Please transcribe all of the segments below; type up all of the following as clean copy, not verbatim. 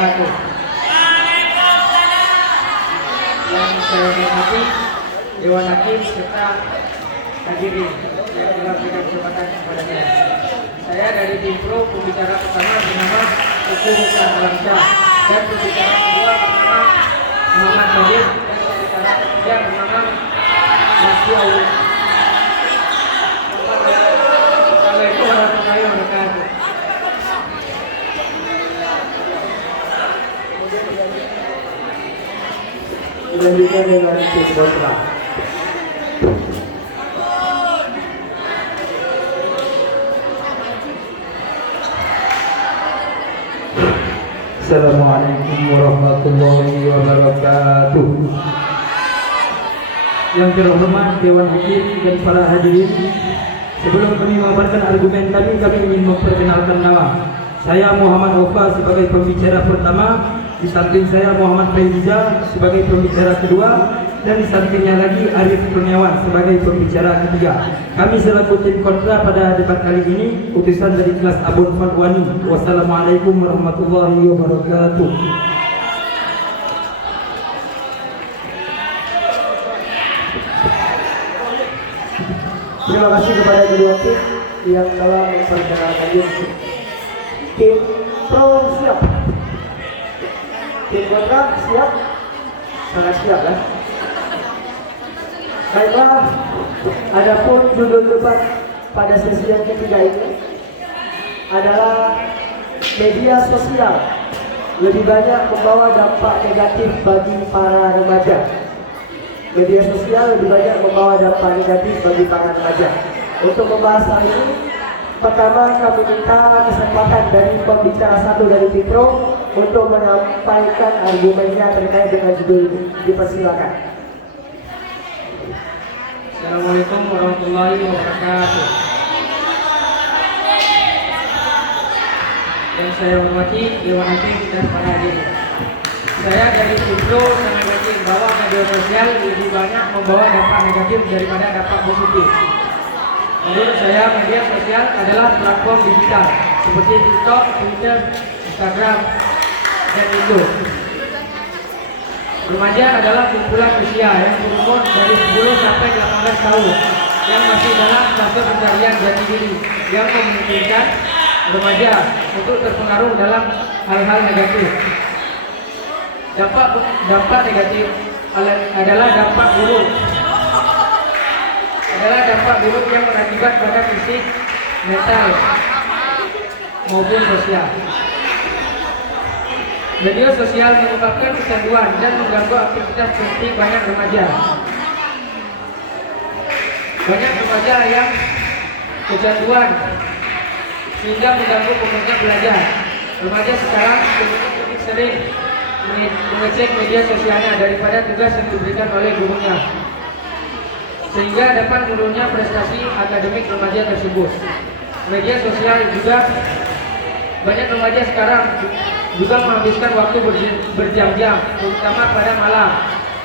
Yang saya hormati Dewan Hakim serta hadirin yang telah memberikan kesempatan kepada saya. Saya dari tim Pro, pembicara pertama bernama Kuku Hustan Alamsyah dan pembicara kedua bernama Muhammad Badir dan pembicara ketiga bernama Masih Auli. Assalamualaikum warahmatullahi wabarakatuh. Dilanjutkan dengan Cekbosra. Assalamualaikum warahmatullahi wabarakatuh. Yang terhormat Dewan Hakim dan para hadirin, sebelum kami memaparkan argumen kami ingin memperkenalkan nama. Saya Muhammad Ofa sebagai pembicara pertama. Di samping saya Muhammad Faiza sebagai pembicara kedua, dan di sampingnya lagi Arif Kurniawan sebagai pembicara ketiga. Kami selaku tim kontra pada debat kali ini utusan dari kelas Abun Fadwani. Wassalamualaikum warahmatullahi wabarakatuh. Terima kasih kepada kedua tim yang telah memperkenalkan diri. Tim Pro siap. Tim kontra siap? Sangat siap kan? Baiklah, adapun judul debat pada sesi yang ketiga ini adalah media sosial lebih banyak membawa dampak negatif bagi para remaja. Media sosial lebih banyak membawa dampak negatif bagi para remaja. Untuk membahas hal ini, pertama kami minta kesempatan dari pembicara satu dari tim Pro untuk menyampaikan argumennya terkait dengan judul ini. Dipersilakan. Assalamualaikum warahmatullahi wabarakatuh. Yang saya hormati Dewan Hakim dan para hadirin. Saya dari tim Pro sangat yakin bahwa media sosial lebih banyak membawa dampak negatif daripada dampak positif. Menurut saya, media sosial adalah platform digital seperti TikTok, Twitter, Instagram, dan YouTube. Remaja adalah kumpulan usia yang berumur dari 10 sampai 18 tahun yang masih dalam fase pencarian jati diri, yang memungkinkan remaja untuk terpengaruh dalam hal-hal negatif. Dampak negatif adalah dampak buruk yang berakibat pada fisik, mental, maupun sosial. Media sosial menyebabkan kecanduan dan mengganggu aktivitas penting banyak remaja. Banyak remaja yang kecanduan sehingga mengganggu fokusnya belajar. Remaja sekarang lebih sering mengecek media sosialnya daripada tugas yang diberikan oleh gurunya, sehingga dapat menurunnya prestasi akademik remaja tersebut. Media sosial juga banyak remaja sekarang juga menghabiskan waktu berjam-jam, terutama pada malam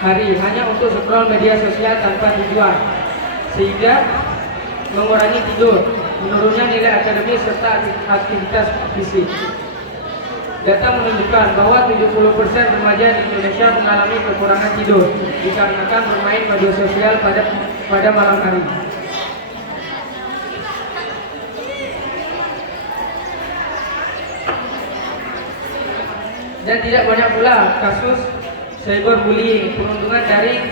hari, hanya untuk scroll media sosial tanpa tujuan, sehingga mengurangi tidur, menurunnya nilai akademis serta aktivitas fisik. Data menunjukkan bahwa 70% remaja di Indonesia mengalami kekurangan tidur dikarenakan bermain media sosial pada malam hari. Dan tidak banyak pula kasus cyberbullying, perundungan daring,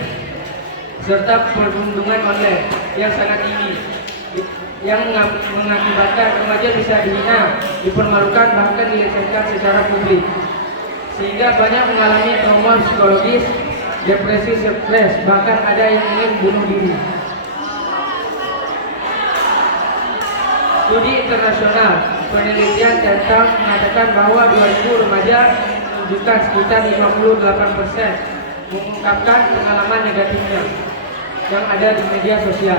serta perundungan online yang sangat tinggi, yang mengakibatkan remaja bisa dihina, dipermalukan, bahkan dilecehkan secara publik, sehingga banyak mengalami trauma psikologis, depresi, stres, bahkan ada yang ingin bunuh diri. Studi internasional penelitian Centang mengatakan bahwa 2000 remaja menunjukkan sekitar 58% mengungkapkan pengalaman negatifnya yang ada di media sosial,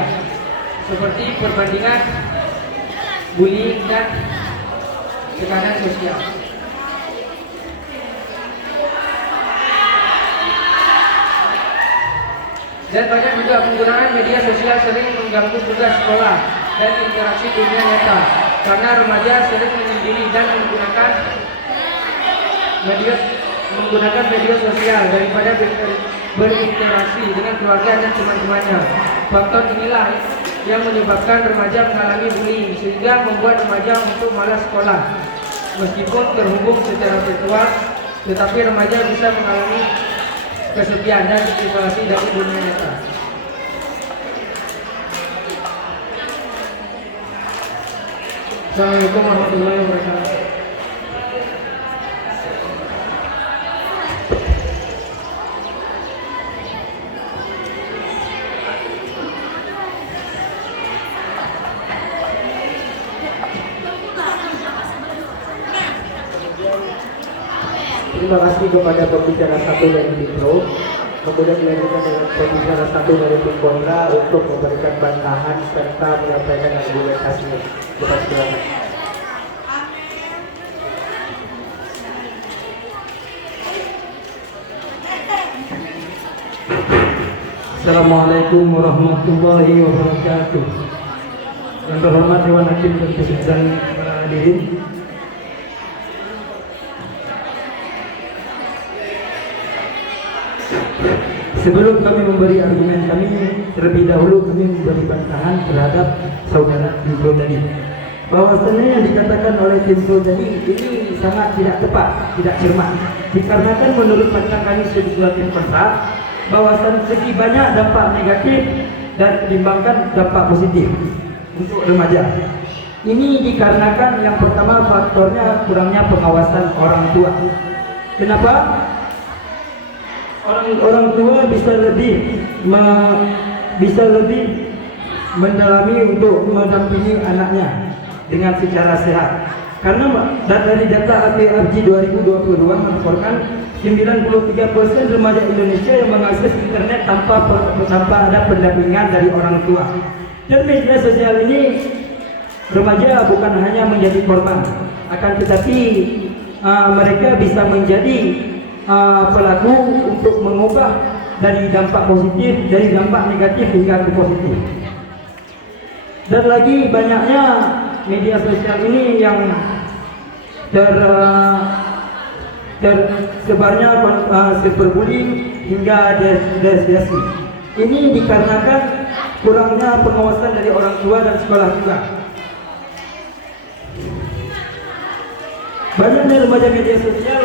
seperti perbandingan, bullying, dan tekanan sosial. Dan banyak juga penggunaan media sosial sering mengganggu tugas sekolah dan interaksi dunia nyata, karena remaja sering menyendiri dan menggunakan media menggunakan media sosial daripada berinteraksi dengan keluarga dan teman-temannya. Faktor inilah yang menyebabkan remaja mengalami bullying sehingga membuat remaja untuk malas sekolah. Meskipun terhubung secara virtual, tetapi remaja bisa mengalami kesepian dan isolasi dari dunia nyata. Assalamualaikum warahmatullahi wabarakatuh. Terima kasih kepada pembicara satu dari tim Pro. Kemudian dilanjutkan dengan pembicara satu dari tim kontra untuk memberikan bantahan serta menyampaikan argumentasinya. Cepat silakan. Assalamualaikum warahmatullahi wabarakatuh. Yang terhormat Dewan Hakim dan para hadirin. Sebelum kami memberi argumen kami, terlebih dahulu kami memberi bantahan terhadap saudara Timso tadi. Bahwasannya yang dikatakan oleh Timso tadi ini sangat tidak tepat, tidak cermat. Dikarenakan menurut pandang kami sebagai tim kontra, bahwasan segi banyak dampak negatif dan ketimbangkan dampak positif untuk remaja. Ini dikarenakan yang pertama faktornya kurangnya pengawasan orang tua. Kenapa? Orang tua bisa lebih mendalami untuk mendampingi anaknya dengan secara sehat. Karena dari data APRG 2022 melaporkan 93% remaja Indonesia yang mengakses internet tanpa ada pendampingan dari orang tua. Dan media sosial ini remaja bukan hanya menjadi korban, akan tetapi mereka bisa menjadi pelaku untuk mengubah dari dampak positif, dari dampak negatif hingga ke positif. Dan lagi banyaknya media sosial ini yang tersebarnya cyberbullying hingga desviasi. Ini dikarenakan kurangnya pengawasan dari orang tua dan sekolah juga. Banyaknya remaja media sosial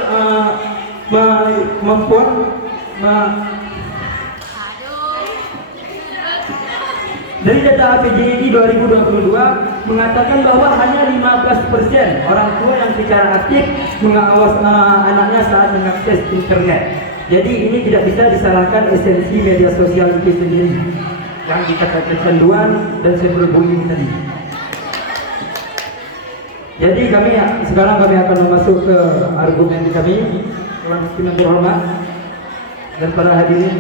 dari data APJD 2022 mengatakan bahwa hanya 15% orang tua yang secara aktif mengawas anaknya saat mengakses internet. Jadi ini tidak bisa disalahkan esensi media sosial itu sendiri yang dikatakan kecanduan dan cyberbullying tadi. Jadi sekarang kami akan masuk ke argumen kami. Tuan Hakim yang terhormat dan para hadirin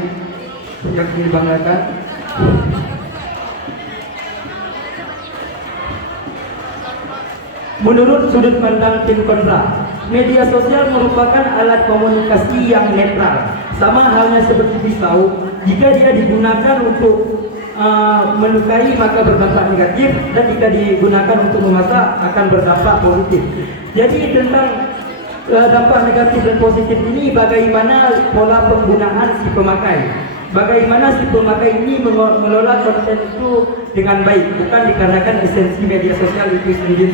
yang dibanggakan. Menurut sudut pandang tim kontra, media sosial merupakan alat komunikasi yang netral. Sama halnya seperti pisau, jika dia digunakan untuk melukai maka berdampak negatif, dan jika digunakan untuk memasak akan berdampak positif. Jadi tentang dampak negatif dan positif ini bagaimana pola penggunaan si pemakai, bagaimana si pemakai ini mengelola konten itu dengan baik, bukan dikarenakan esensi media sosial itu sendiri.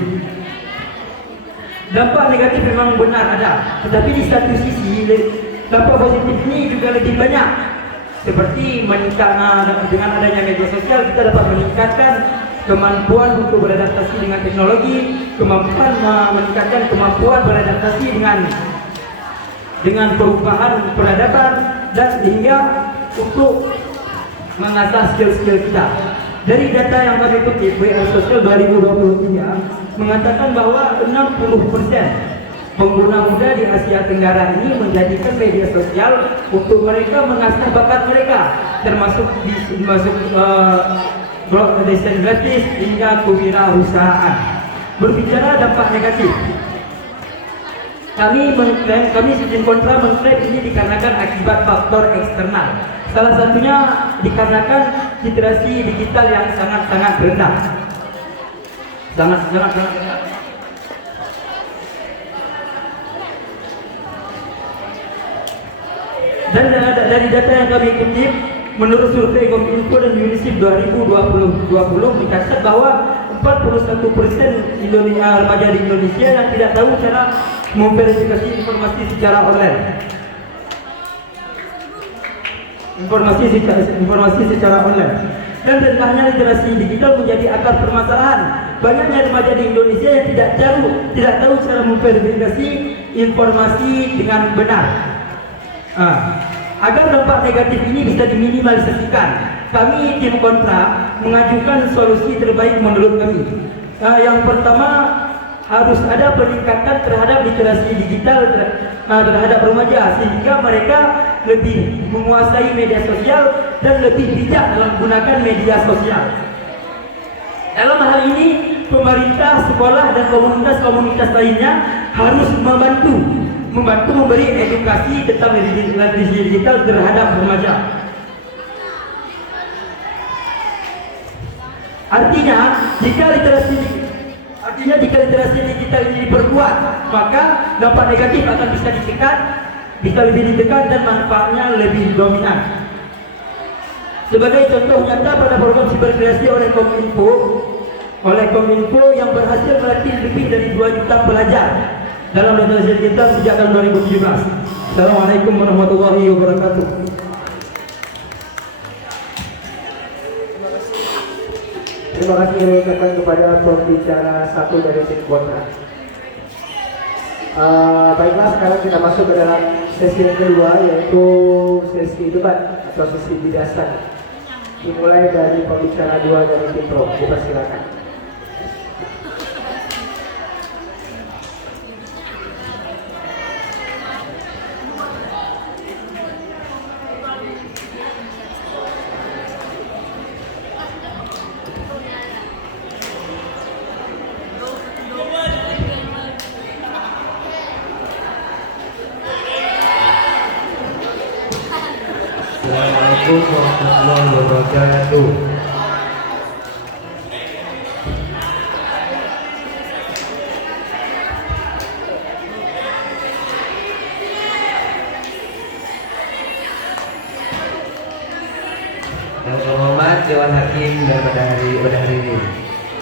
Dampak negatif memang benar ada, tetapi di satu sisi dampak positif ini juga lebih banyak. Seperti dengan adanya media sosial kita dapat meningkatkan kemampuan untuk beradaptasi dengan teknologi, meningkatkan kemampuan beradaptasi dengan perubahan peradaban, dan hingga untuk mengasah skill-skill kita. Dari data yang kami kutip, WL Sosial 2023 mengatakan bahwa 60% pengguna muda di Asia Tenggara ini menjadikan media sosial untuk mereka mengasah bakat mereka, termasuk blog desain gratis hingga kewirausahaan. Berbicara dampak negatif, kami sistem kontra mengklaim ini dikarenakan akibat faktor eksternal. Salah satunya dikarenakan literasi digital yang sangat-sangat rendah. Sangat rendah. Dan dari data yang kami kutip, menurut survei Kominfo dan UNICEF 2020 mencatat bahwa 41% Indonesia remaja di Indonesia yang tidak tahu cara memverifikasi informasi secara online. Informasi secara online. Dan rendahnya literasi digital menjadi akar permasalahan. Banyaknya remaja di Indonesia yang tidak tahu cara memverifikasi informasi dengan benar. Agar dampak negatif ini bisa diminimalisasikan, kami tim kontra mengajukan solusi terbaik menurut kami. Yang pertama, harus ada peningkatan terhadap literasi digital terhadap remaja sehingga mereka lebih menguasai media sosial dan lebih bijak dalam menggunakan media sosial. Dalam hal ini, pemerintah, sekolah, dan komunitas-komunitas lainnya harus membantu memberi edukasi tentang literasi digital terhadap remaja. Artinya, jika literasi digital ini diperkuat, maka dampak negatif akan bisa lebih ditekan dan manfaatnya lebih dominan. Sebagai contoh nyata pada program siberkreasi oleh Kominfo yang berhasil melatih lebih dari 2 juta pelajar dalam literasi digital sejak tahun 2017. Assalamualaikum warahmatullahi wabarakatuh. Terima kasih yang ucapkan kepada pembicara satu dari tim kontra. Baiklah, sekarang kita masuk ke dalam sesi yang kedua, yaitu sesi debat atau sesi bidasan. Dimulai dari pembicara 2 dari tim pro. Dipersilakan. Assalamualaikum warahmatullahi wabarakatuh. Yang terhormat Dewan Hakim dan pada hari ini,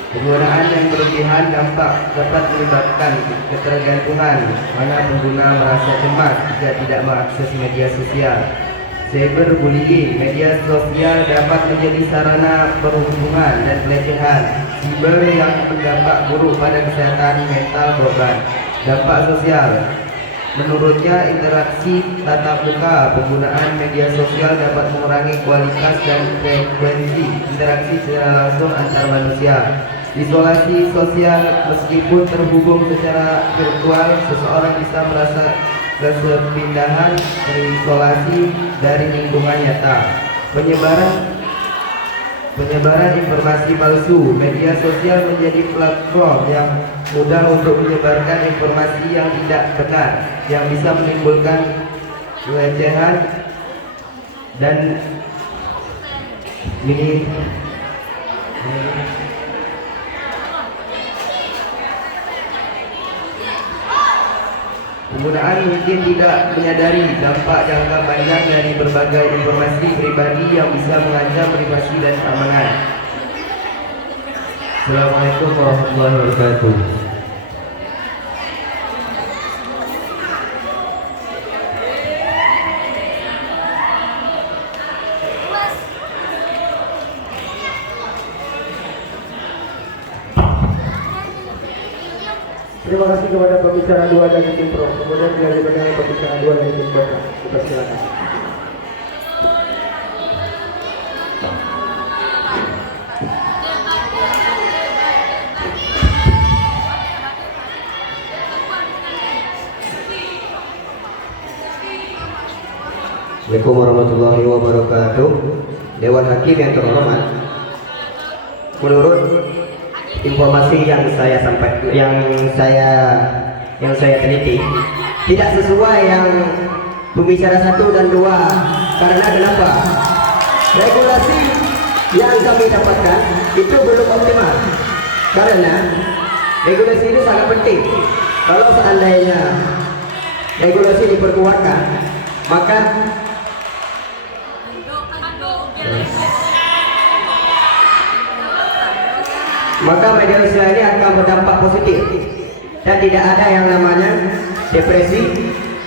penggunaan yang berlebihan dapat menyebabkan ketergantungan, mana pengguna merasa cemas jika tidak mengakses media sosial. Cyberbullying, media sosial dapat menjadi sarana perhubungan dan pelecehan siber yang berdampak buruk pada kesehatan mental korban. Dampak sosial, menurutnya interaksi tatap muka, penggunaan media sosial dapat mengurangi kualitas dan frekuensi interaksi secara langsung antar manusia. Isolasi sosial, meskipun terhubung secara virtual, seseorang bisa merasa kesepindahan terisolasi dari lingkungan nyata. Penyebaran informasi palsu, media sosial menjadi platform yang mudah untuk menyebarkan informasi yang tidak benar, yang bisa menimbulkan pelecehan dan penggunaan mungkin tidak menyadari dampak jangka panjang dari berbagai informasi pribadi yang bisa mengancam privasi dan keamanan. Assalamualaikum warahmatullahi wabarakatuh. Terima kasih kepada pembicara 2 dari tim pro. Kemudian dilanjutkan dengan pembicara 2 dari tim kontra. Dipersilakan. Assalamualaikum warahmatullahi wabarakatuh. Dewan Hakim yang terhormat, menurut informasi yang saya teliti, tidak sesuai yang pembicara 1 dan 2. Karena kenapa? Regulasi yang kami dapatkan itu belum optimal. Karena regulasi itu sangat penting. Kalau seandainya regulasi diperkuatkan, maka maka media sosial ini akan berdampak positif dan tidak ada yang namanya depresi,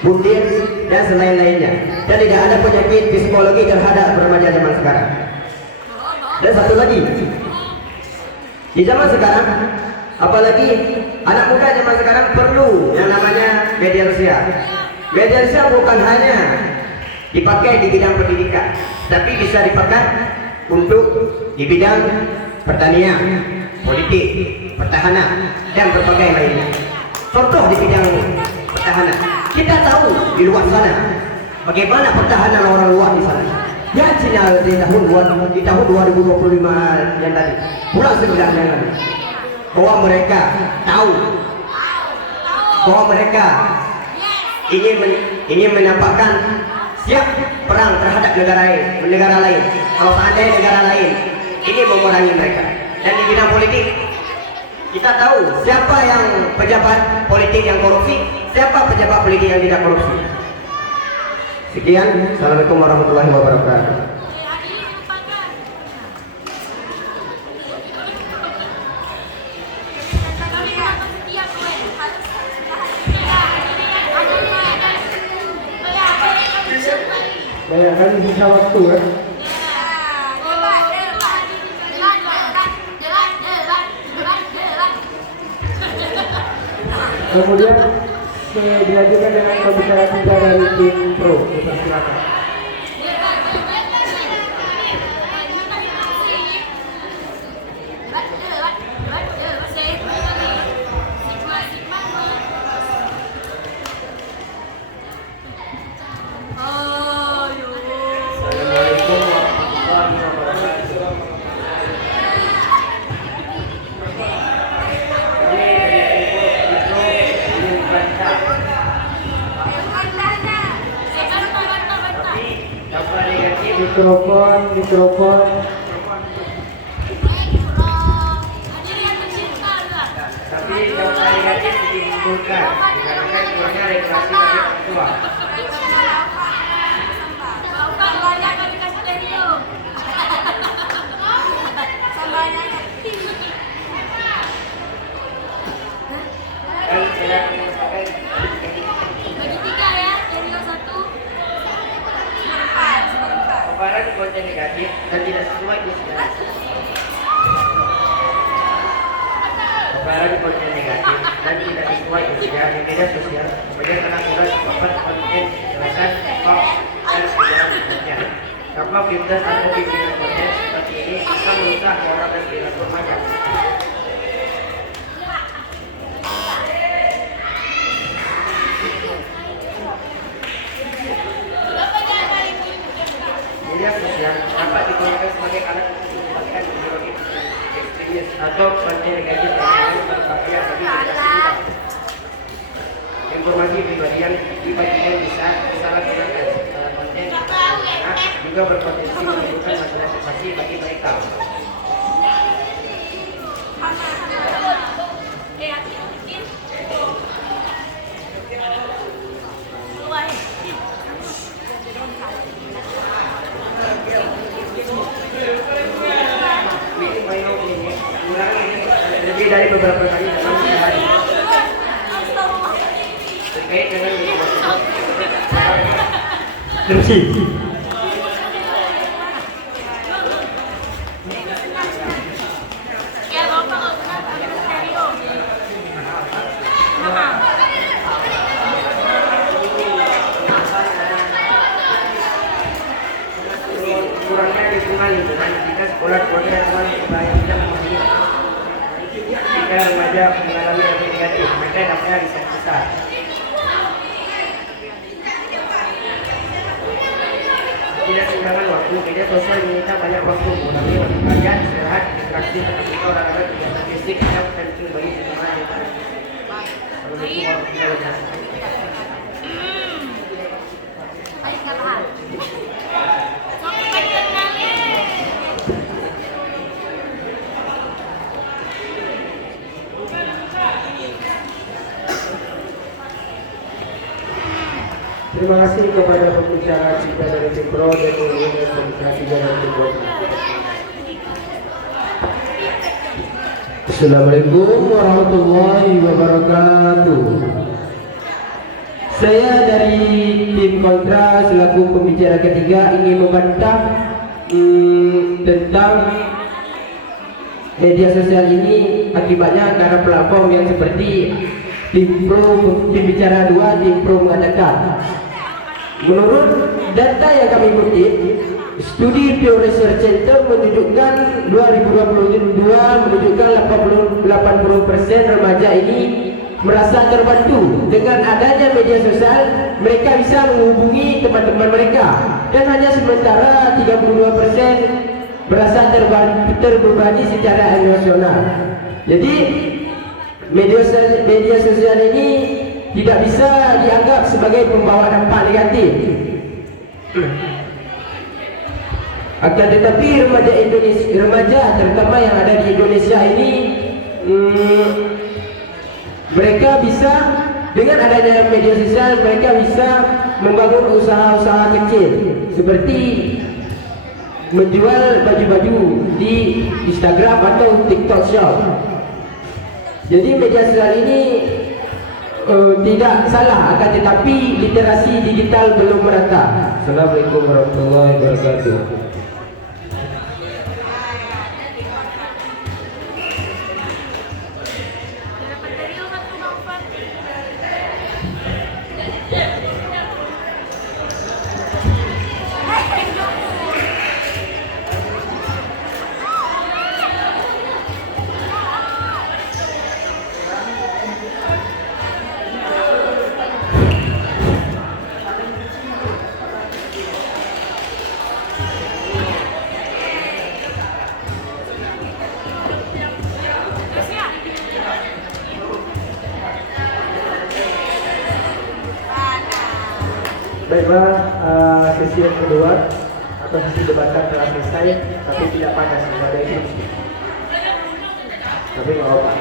butir, dan selain-lainnya, dan tidak ada penyakit psikologi terhadap remaja zaman sekarang. Dan satu lagi, di zaman sekarang, apalagi anak muda zaman sekarang perlu yang namanya media sosial. Media sosial bukan hanya dipakai di bidang pendidikan, tapi bisa dipakai untuk di bidang pertanian, politik, pertahanan, dan berbagai lainnya. Contoh di bidang pertahanan, kita tahu di luar sana bagaimana pertahanan orang luar di sana. Ya, Cina di tahun 2025 yang tadi, bulan 9 yang lalu, bahwa mereka tahu bahwa mereka ingin menampakkan siap perang terhadap negara lain. Kalau seandainya negara lain ini memerangi mereka. Dan di bidang politik, kita tahu siapa yang pejabat politik yang korupsi, siapa pejabat politik yang tidak korupsi. Sekian, assalamualaikum warahmatullahi wabarakatuh. Banyak kali sisa waktu kan. Kemudian dilanjutkan dengan pembicaraan kita dari tim pro. Silakan. Assalamualaikum warahmatullahi wabarakatuh. Mikrofon. Tapi dampak negatif ditimbulkan dikarenakan kurangnya regulasi bagi orang tua. Dan tidak menyebabkan paparan konten negatif dan tidak sesuai usia. Paparan konten negatif dan tidak sesuai usia di media sosial kemudian anak muda terpapar konten kekerasan, hoax, dan ujaran kebencian. Karena pintas atau pimpinan konten seperti ini akan merusak moral dan perilaku remaja. Media sosial dapat digunakan sebagai alat untuk membagikan ideologi ekstremis atau konten negatif yang berbahaya bagi generasi muda. Informasi pribadi yang dibagikan bisa disalahgunakan dalam konten juga berpotensi menimbulkan masalah privasi bagi mereka. Lebih dari beberapa kali dalam sehari terkait dengan Tersi. kurangnya dukungan lingkungan jika sekolah keluarga teman berbahaya tidak memahami. Jika remaja mengalami efek negatif, maka dampaknya bisa besar. Tidak kehilangan waktu, media sosial menyita banyak waktu, mengurangi waktu belajar, istirahat, interaksi, ketika olahraga, kegiatan fisik, yang penting bagi seseorang yang baik. Assalamualaikum warahmatullahi wabarakatuh. Terima kasih kepada pembicara kita dari tim pro dan kemudian pembicara dari tim pro. Assalamualaikum warahmatullahi wabarakatuh. Saya dari tim kontra selaku pembicara ketiga ingin membantah tentang media sosial ini akibatnya karena platform yang seperti tim bicara 2, tim pro mengatakan. Menurut data yang kami kutip, studi Pew Research Center menunjukkan 2022 menunjukkan 80% remaja ini merasa terbantu dengan adanya media sosial. Mereka bisa menghubungi teman-teman mereka, dan hanya sementara 32% merasa terbebani secara emosional. Jadi media sosial ini tidak bisa dianggap sebagai pembawa dampak negatif. Akan tetapi remaja terutama yang ada di Indonesia ini, mereka bisa dengan adanya media sosial mereka bisa membangun usaha-usaha kecil seperti menjual baju-baju di Instagram atau TikTok Shop. Jadi media sosial ini tidak salah, akan tetapi literasi digital belum merata. Assalamualaikum warahmatullahi wabarakatuh. Baiklah, sesi yang kedua atau sesi debatan telah selesai, tapi tidak panas, ada itu. Tapi nggak apa.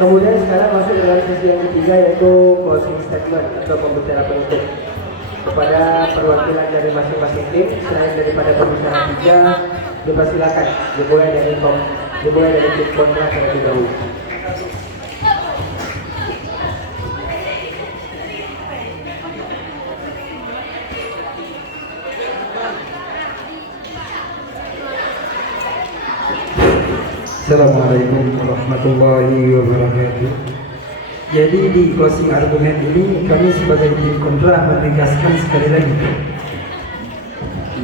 Kemudian sekarang masuk dalam sesi yang ketiga, yaitu closing statement atau pembicara penutup. Kepada perwakilan dari masing-masing tim, selain daripada pembicara tiga, dipersilakan dimulai dari tim kontra terlebih dahulu. Assalamualaikum warahmatullahi wabarakatuh. Jadi di closing argumen ini kami sebagai tim kontra menegaskan sekali lagi,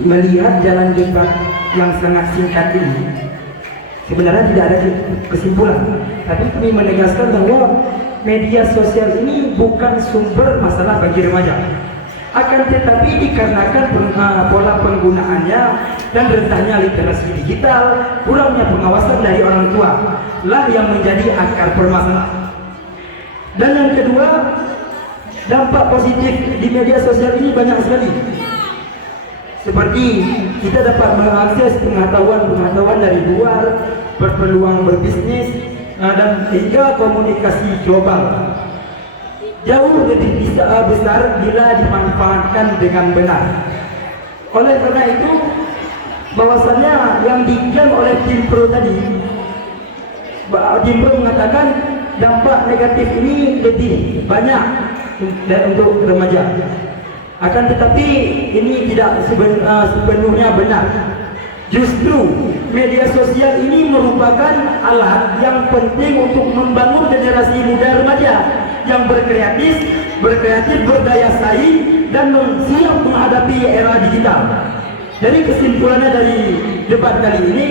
melihat jalan debat yang sangat singkat ini sebenarnya tidak ada kesimpulan, tapi kami menegaskan bahwa media sosial ini bukan sumber masalah bagi remaja. Akan tetapi dikarenakan pola penggunaannya dan rendahnya literasi digital, kurangnya pengawasan dari orang tua lah yang menjadi akar permasalahan. Dan yang kedua, dampak positif di media sosial ini banyak sekali. Seperti kita dapat mengakses pengetahuan dari luar, berpeluang berbisnis, dan hingga komunikasi global. Jauh lebih besar bila dimanfaatkan dengan benar. Oleh karena itu, bahwasannya yang diklaim oleh tim pro tadi, tim pro mengatakan dampak negatif ini lebih banyak untuk remaja. Akan tetapi ini tidak sepenuhnya benar. Justru media sosial ini merupakan alat yang penting untuk membangun generasi muda remaja yang berkreatif, berdaya saing, dan siap menghadapi era digital. Jadi kesimpulannya dari debat kali ini,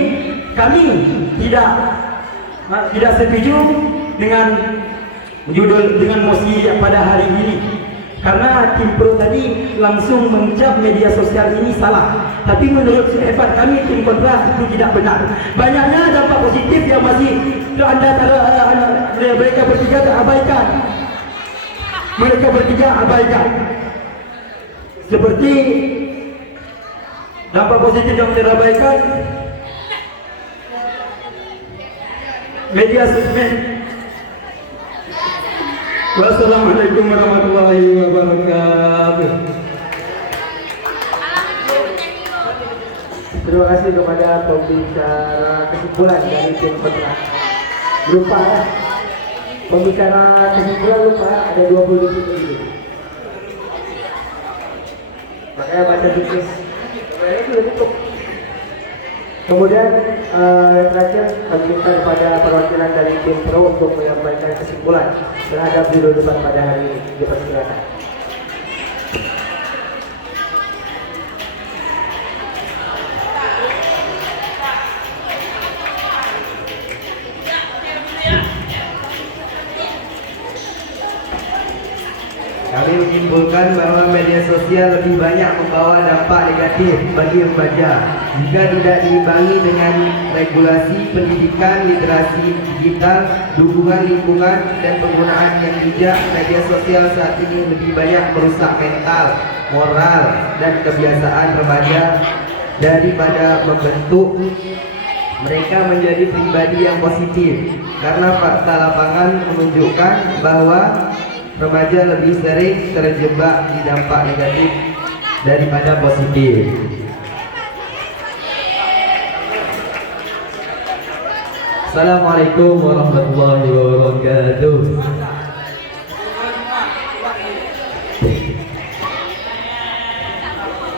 kami tidak setuju dengan mosi pada hari ini, karena tim pro tadi langsung mencap media sosial ini salah. Tapi menurut hebat kami tim kontra itu tidak benar. Banyaknya dampak positif yang masih mereka bertiga terabaikan. Seperti dampak positif yang terabaikan, media sosial. Wassalamualaikum warahmatullahi wabarakatuh. Terima kasih kepada pembicara kesimpulan dari tim Kontra. Lupa ya, pembicara kesimpulan lupa ada 20 detik lagi. Makanya baca tulis. Kemudian itu tutup. Kemudian terakhir kami minta kepada perwakilan dari tim pro untuk menyampaikan kesimpulan terhadap judul debat pada hari ini. Dipersilakan. Kami menyimpulkan bahwa media sosial lebih banyak membawa dampak negatif bagi remaja jika tidak diimbangi dengan regulasi pendidikan, literasi digital, dukungan lingkungan, dan penggunaan yang bijak. Media sosial saat ini lebih banyak merusak mental, moral, dan kebiasaan remaja daripada membentuk mereka menjadi pribadi yang positif, karena fakta lapangan menunjukkan bahwa remaja lebih sering terjebak di dampak negatif daripada positif. Assalamualaikum warahmatullahi wabarakatuh.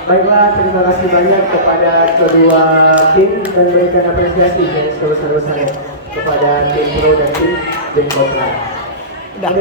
Baiklah, terima kasih banyak kepada kedua tim dan berikan apresiasi yang sebesar-besarnya kepada tim pro dan tim Kontra. Udah.